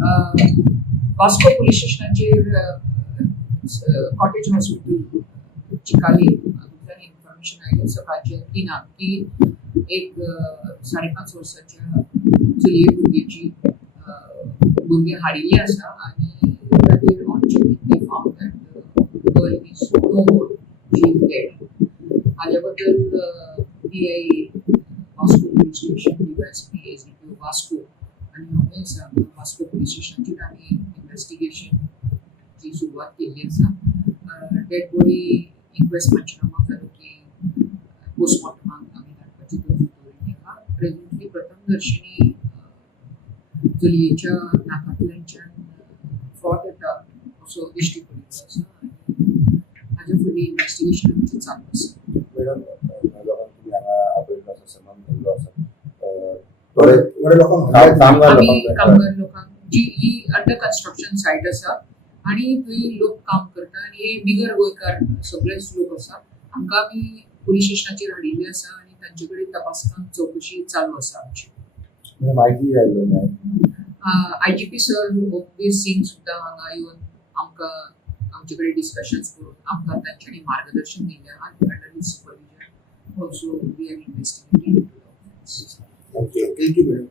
Vasco police स्टेशनाचेर cottage hospital Chicalim हातूंतल्यान information oily सकाळचे 3 की एक 5.5 वर्साच्या चलये भुरगे हारिल्ले आसा आनी ताचेर on checking they found that girl is no more, she is dead. हाज्या बद्दल DI Vasco police station, DYSP ACPO Vasco आनी हांवें आसा वास्को पुलीस स्टेशनाचेर आमी इन्व्हेस्टिगेशनची सुरवात केल्ली आसा. डेड बॉडी इन्क्वेस्ट पंचनामा जालो की पोस्टमॉर्टमाक आमी धाडपाची तरतूद दवरिल्ली आसा. प्रेझेंटली प्रथमदर्शनी चलयेच्या नाकांतल्यानच्यान फ्रॉड येता असो दिश्टी पडिल्लो आसा आनी हाज्या फुडें इन्व्हेस्टिगेशन आमचें चालू आसा. मॅडम तुम्ही हांगा आपयल्लो आसा, सन्मान केल्लो आसा, थोडे लोकांक कामगार लोकांक जी ही अंडर कन्स्ट्रक्शन सायट आसा आनी थंय लोक काम करता आनी हे बिगर गोंयकार सगळेच लोक आसा. हांकां आमी पुलीस स्टेशनाचेर हाडिल्ले आसा आनी तांचे कडेन तपासकांक चवकशी चालू आसा आमची. माहिती आयिल्लो IGP सर ओमवीर सिंग सुद्दां हांगा येवन आमकां आमचे कडेन डिस्कशन्स करून आमकां तांच्यांनी मार्गदर्शन दिल्लें आहा. Under his supervision also we are investigating. Thank you madam.